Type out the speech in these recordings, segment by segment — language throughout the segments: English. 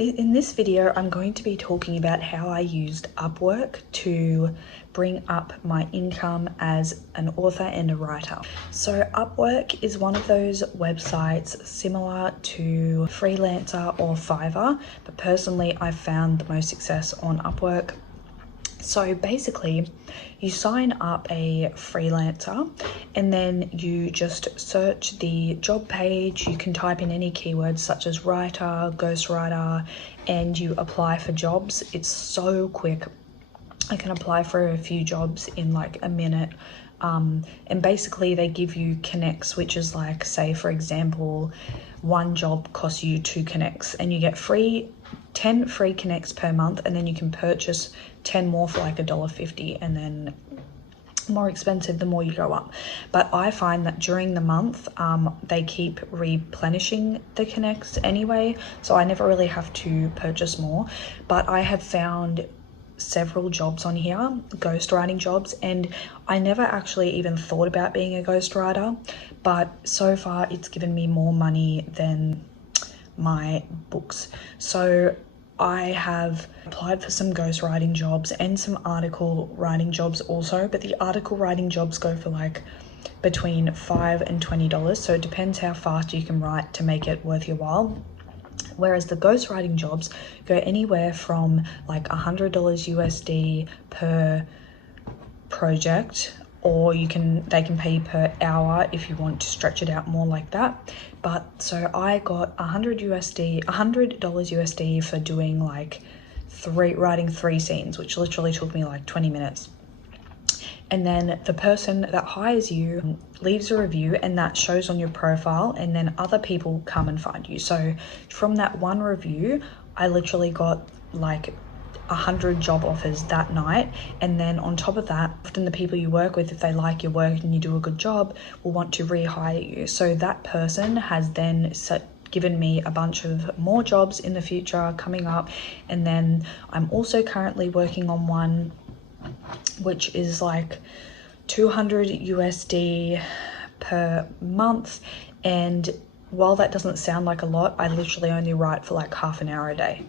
In this video, I'm going to be talking about how I used Upwork to bring up my income as an author and a writer. So Upwork is one of those websites similar to Freelancer or Fiverr, but personally I found the most success on Upwork. So basically, you sign up a freelancer and then you just search the job page. You can type in any keywords such as writer, ghostwriter, and you apply for jobs. It's so quick. I can apply for a few jobs in like a minute. And basically they give you connects, which is like, say for example, one job costs you 2 connects and you get 10 free connects per month, and then you can purchase 10 more for like $1.50, and then more expensive the more you go up. But I find that during the month they keep replenishing the connects anyway, so I never really have to purchase more. But I have found several jobs on here, ghostwriting jobs, and I never actually even thought about being a ghostwriter, but so far it's given me more money than my books. So I have applied for some ghostwriting jobs and some article writing jobs also, but the article writing jobs go for like between $5 and $20, so it depends how fast you can write to make it worth your while. Whereas the ghostwriting jobs go anywhere from like $100 USD per project, or they can pay you per hour if you want to stretch it out more like that. But so I got $100 USD for doing like writing 3 scenes, which literally took me like 20 minutes. And then the person that hires you leaves a review, and that shows on your profile, and then other people come and find you. So from that one review, I literally got like 100 job offers that night. And then on top of that, often the people you work with, if they like your work and you do a good job, will want to rehire you. So that person has then given me a bunch of more jobs in the future coming up. And then I'm also currently working on one which is like 200 USD per month. And while that doesn't sound like a lot, I literally only write for like half an hour a day.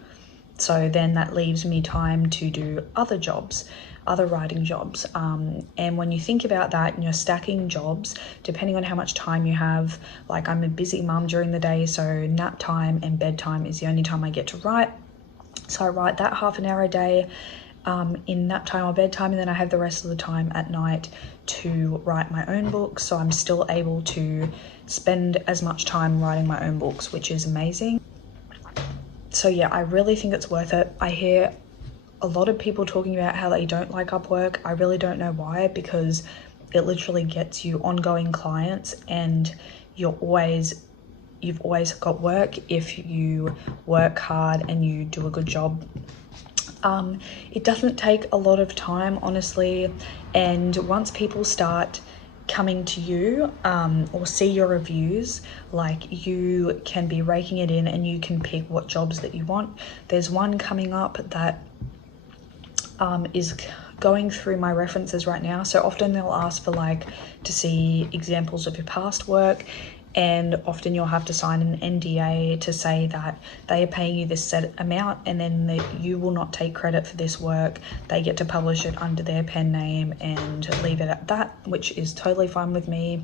So then that leaves me time to do other jobs, other writing jobs. And when you think about that and you're stacking jobs, depending on how much time you have, like I'm a busy mum during the day, so nap time and bedtime is the only time I get to write. So I write that half an hour a day in nap time or bedtime, and then I have the rest of the time at night to write my own books. So I'm still able to spend as much time writing my own books, which is amazing. So yeah, I really think it's worth it. I hear a lot of people talking about how they don't like Upwork. I really don't know why, because it literally gets you ongoing clients, and you've always got work if you work hard and you do a good job. It doesn't take a lot of time, honestly, and once people start coming to you or see your reviews, like you can be raking it in and you can pick what jobs that you want. There's one coming up that is going through my references right now. So often they'll ask for like to see examples of your past work, and often you'll have to sign an NDA to say that they are paying you this set amount, and then you will not take credit for this work. They get to publish it under their pen name and leave it at that, which is totally fine with me.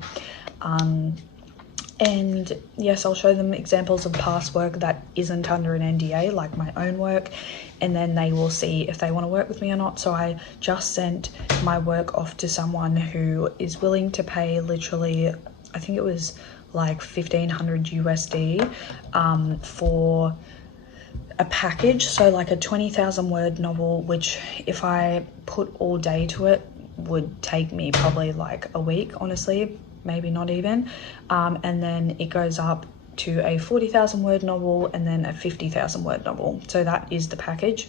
And yes, I'll show them examples of past work that isn't under an NDA, like my own work, and then they will see if they want to work with me or not. So I just sent my work off to someone who is willing to pay literally, I think it was like 1,500 USD for a package. So like a 20,000 word novel, which if I put all day to it would take me probably like a week, honestly, maybe not even. And then it goes up to a 40,000 word novel and then a 50,000 word novel. So that is the package.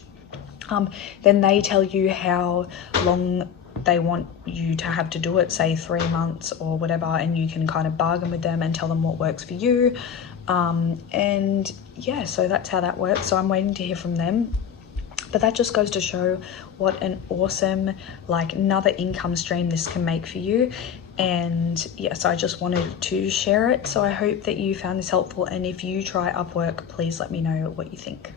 Then they tell you how long they want you to have to do it, say 3 months or whatever, and you can kind of bargain with them and tell them what works for you. And yeah, so that's how that works. So I'm waiting to hear from them. But that just goes to show what an awesome, like, another income stream this can make for you. And yes, I just wanted to share it. So I hope that you found this helpful, and if you try Upwork, please let me know what you think.